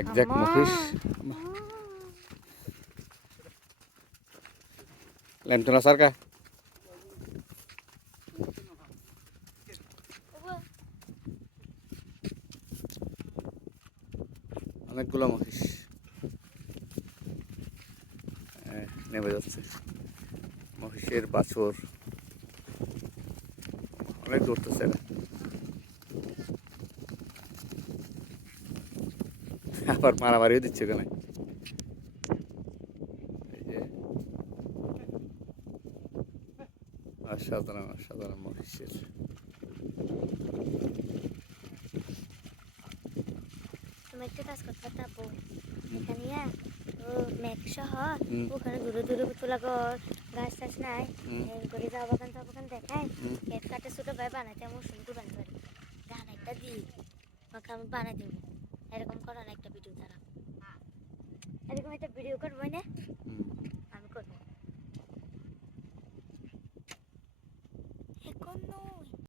exact মহিষ ল্যাম্পটনা সারকা অনেকগুলো মহিষ নেমে যাচ্ছে মহিষের বাছুর অনেক দৌড়তেছে এরা আবার মারামারিও দিচ্ছে ওখানে এই যে অসাধারণ অসাধারণ মহিষের তুমি একটা কাজ করতে পারবো এখানে মেঘ সহ ওখানে দূরে দূরে তোলা গাছ টাছ নাই করে যাও বাগান দেখায় খেত কাটে ছোট ভাই বানাইতে এমন সুন্দর বানাতে পারি গান একটা দিই ওকে আমি বানাই দেবো এরকম করো না একটা ভিডিও দ্বারা এরকম একটা ভিডিও করবো না আমি করবো এখন নয়